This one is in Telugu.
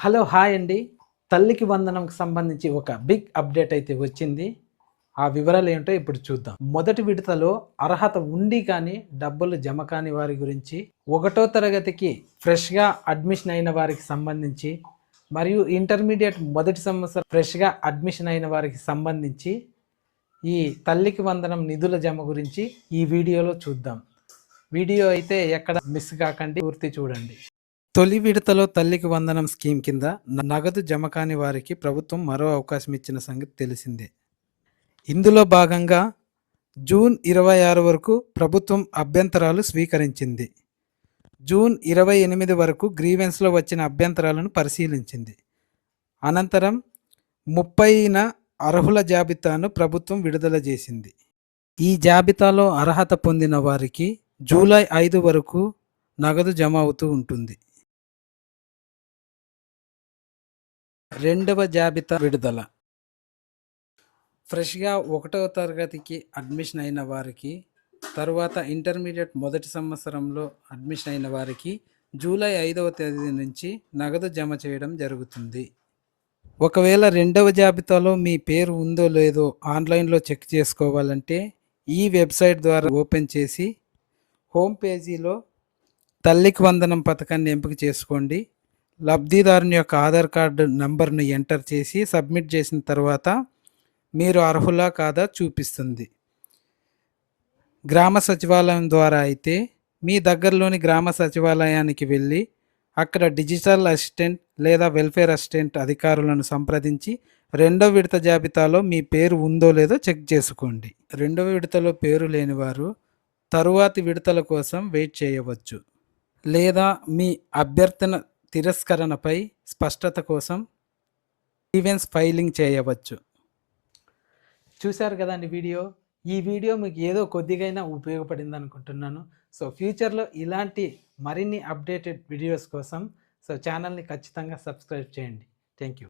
హలో! హాయ్ అండి. తల్లికి వందనంకి సంబంధించి ఒక బిగ్ అప్డేట్ అయితే వచ్చింది. ఆ వివరాలేంటో ఇప్పుడు చూద్దాం. మొదటి విడతలో అర్హత ఉండి కానీ డబ్బులు జమ కాని వారి గురించి, ఒకటో తరగతికి ఫ్రెష్‌గా అడ్మిషన్ అయిన వారికి సంబంధించి, మరియు ఇంటర్మీడియేట్ మొదటి సంవత్సరం ఫ్రెష్‌గా అడ్మిషన్ అయిన వారికి సంబంధించి, ఈ తల్లికి వందనం నిధుల జమ గురించి ఈ వీడియోలో చూద్దాం. వీడియో అయితే ఎక్కడ మిస్ కాకండి, పూర్తి చూడండి. తొలి విడతలో తల్లికి వందనం స్కీమ్ కింద నగదు జమ కాని వారికి ప్రభుత్వం మరో అవకాశం ఇచ్చిన సంగతి తెలిసిందే. ఇందులో భాగంగా జూన్ 26 వరకు ప్రభుత్వం అభ్యంతరాలు స్వీకరించింది. జూన్ 28 వరకు గ్రీవెన్స్లో వచ్చిన అభ్యంతరాలను పరిశీలించింది. అనంతరం 30న అర్హుల జాబితాను ప్రభుత్వం విడుదల చేసింది. ఈ జాబితాలో అర్హత పొందిన వారికి జూలై 5 వరకు నగదు జమ అవుతూ ఉంటుంది. రెండవ జాబితా విడుదల. ఫ్రెష్‌గా ఒకటవ తరగతికి అడ్మిషన్ అయిన వారికి, తరువాత ఇంటర్మీడియేట్ మొదటి సంవత్సరంలో అడ్మిషన్ అయిన వారికి జూలై 5వ తేదీ నుంచి నగదు జమ చేయడం జరుగుతుంది. ఒకవేళ రెండవ జాబితాలో మీ పేరు ఉందో లేదో ఆన్లైన్లో చెక్ చేసుకోవాలంటే ఈ వెబ్సైట్ ద్వారా ఓపెన్ చేసి హోమ్ పేజీలో తల్లికి వందనం పథకాన్ని ఎంపిక చేసుకోండి. లబ్ధిదారుని యొక్క ఆధార్ కార్డు నంబర్ను ఎంటర్ చేసి సబ్మిట్ చేసిన తర్వాత మీరు అర్హులా కాదా చూపిస్తుంది. గ్రామ సచివాలయం ద్వారా అయితే మీ దగ్గరలోని గ్రామ సచివాలయానికి వెళ్ళి అక్కడ డిజిటల్ అసిస్టెంట్ లేదా వెల్ఫేర్ అసిస్టెంట్ అధికారులను సంప్రదించి రెండవ విడత జాబితాలో మీ పేరు ఉందో లేదో చెక్ చేసుకోండి. రెండవ విడతలో పేరు లేనివారు తరువాతి విడతల కోసం వెయిట్ చేయవచ్చు, లేదా మీ అభ్యర్థన తిరస్కరణపై స్పష్టత కోసం గ్రీవెన్స్ ఫైలింగ్ చేయవచ్చు. చూశారు కదండి వీడియో. ఈ వీడియో మీకు ఏదో కొద్దిగైనా ఉపయోగపడింది అనుకుంటున్నాను. సో ఫ్యూచర్లో ఇలాంటి మరిన్ని అప్డేటెడ్ వీడియోస్ కోసం ఛానల్ని ఖచ్చితంగా సబ్స్క్రైబ్ చేయండి. Thank you.